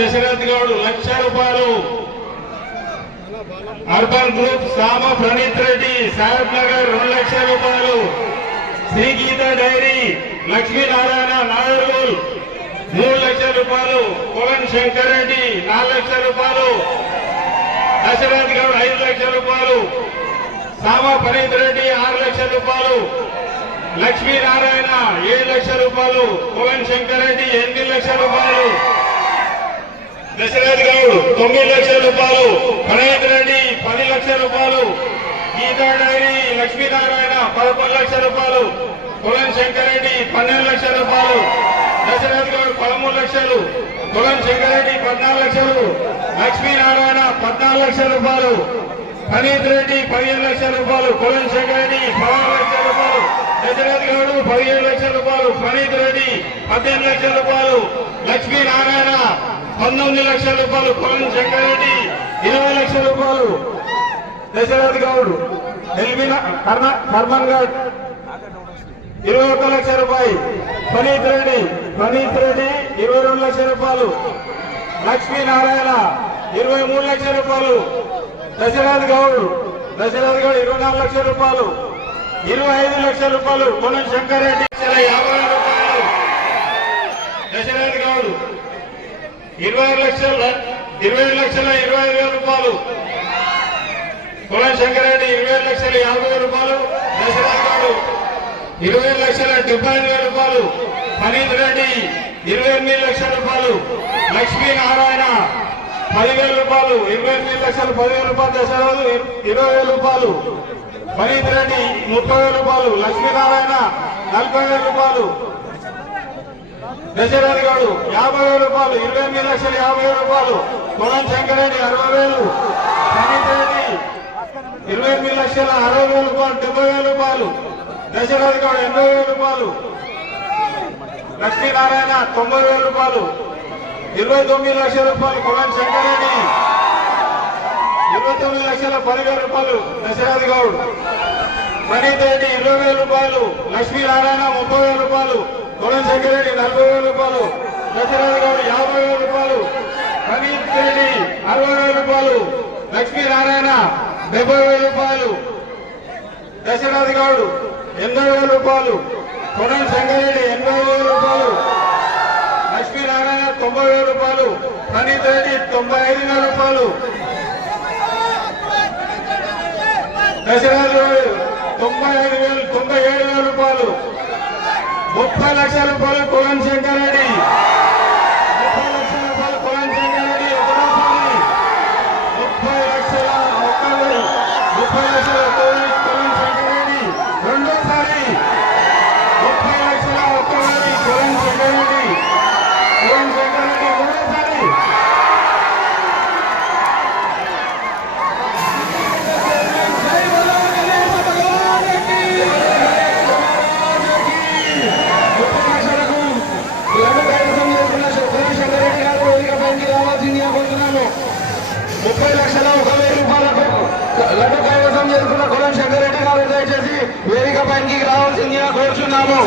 దశరథ్ గౌడ్ 1,00,000 రూపాయలు. Urban group సామ ప్రణీత్ రెడ్డి సాహెబ్ నగర్ 2,00,000 రూపాయలు. శ్రీ గీత డైరీ లక్ష్మీనారాయణ నాగర్గోల్ 3,00,000 రూపాయలు. కోలన్ శంకర్ రెడ్డి 4,00,000 రూపాయలు. దశరథ్ గౌడ్ 5,00,000 రూపాయలు. సామ ప్రణీత్ రెడ్డి 6,00,000 రూపాయలు. లక్ష్మీనారాయణ 7,00,000 రూపాయలు. కోలన్ శంకర్ రెడ్డి 8,00,000 రూపాయలు. దశరథ్ గౌడ్ 9,00,000 రూపాయలు. ప్రణీత్ రెడ్డి 10,00,000 రూపాయలు. గీతా డైరీ లక్ష్మీనారాయణ 11,00,000 రూపాయలు. కోలన్ శంకర్ రెడ్డి 12,00,000 రూపాయలు. దశరథ్ గౌడ్ 13,00,000. కోలన్ శంకర్ రెడ్డి 14,00,000. లక్ష్మీనారాయణ 14,00,000 రూపాయలు. ప్రణీత్ రెడ్డి 15,00,000 రూపాయలు. కోలన్ శంకర్ రెడ్డి 16,00,000 రూపాయలు. దశరథ్ గౌడ్ 17,00,000 రూపాయలు. ప్రణీత్ రెడ్డి 18,00,000 రూపాయలు. లక్ష్మీనారాయణ 19,00,000 రూపాయలు. కోలన్ శంకర్ రెడ్డి 20,00,000 రూపాయలు. దశరథ్ గౌడ్ ఎల్బిన కర్మన్ గఢ్ 21,00,000 రూపాయలు. ప్రణీత్ రెడ్డి 22,00,000 రూపాయలు. లక్ష్మీనారాయణ 23,00,000 రూపాయలు. దశరథ్ గౌడ్ 24,00,000 రూపాయలు. 25,00,000 రూపాయలు. కోలన్ శంకర్ రెడ్డి 50,000 రూపాయలు. దశరథ్ గౌడ్ 20,25,000 రూపాయలు. కోలన్ శంకర్ రెడ్డి 20,50,000 రూపాయలు. దశరథ్ గౌడ్ 20,75,000 రూపాయలు. ప్రణీత్ రెడ్డి 28,00,000 రూపాయలు. లక్ష్మీనారాయణ 10,000 రూపాయలు. 28,00,000 10,000 రూపాయలు. దశరథ్ 20,000 రూపాయలు. ప్రణీత్ రెడ్డి 30,000 రూపాయలు. లక్ష్మీనారాయణ 40,000 రూపాయలు. దశరథ్ గౌడ్ 50,000 రూపాయలు. 28,50,000 రూపాయలు. కోలన్ శంకర్ రెడ్డి 60,000. ప్రణీత్ రెడ్డి 28,60,000 రూపాయలు. 70,000 రూపాయలు. దశరథ్ గౌడ్ 80,000 రూపాయలు. లక్ష్మీనారాయణ 90,000 రూపాయలు. 29,00,000 రూపాయలు. కోలన్ శంకర్ రెడ్డి 29,10,000 రూపాయలు. దశరథ్ గౌడ్. ప్రణీత్ రెడ్డి 20,000 రూపాయలు. లక్ష్మీనారాయణ 30,000 రూపాయలు. కోలన్ శంకర్ రెడ్డి 40,000 రూపాయలు. దశరథ్ గౌడ్ 50,000 రూపాయలు. ప్రణీత్ రెడ్డి 60,000 రూపాయలు. లక్ష్మీనారాయణ 70,000 రూపాయలు. దశరథ్ గౌడ్ 80,000 రూపాయలు. కోలన్ శంకర్ రెడ్డి 80,000 రూపాయలు. లక్ష్మీనారాయణ 90,000 రూపాయలు. ప్రణీత్ రెడ్డి 95,000 రూపాయలు. దశరథ్ గౌడ్ 97,000 రూపాయలు. 30,00,000 రూపాయలు. కోలన్ శంకర్ రెడ్డి 30,00,000 రూపాయలు. కోలన్ శంకర్ రెడ్డి ఒకటోసారి 30,00,000 ఒక్కరు. 30,00,000 కోలన్ శంకర్ రెడ్డి రెండోసారి. 30,00,000 ఒక్కసారి. కోలన్ శంకర్ రెడ్డి మూడోసారి. లడ్డు కైవసం చేసుకున్న కోలన్ శంకర్ రెడ్డి గారు దయచేసి వేదిక పైకి రావాల్సిందిగా కోరుచున్నాము.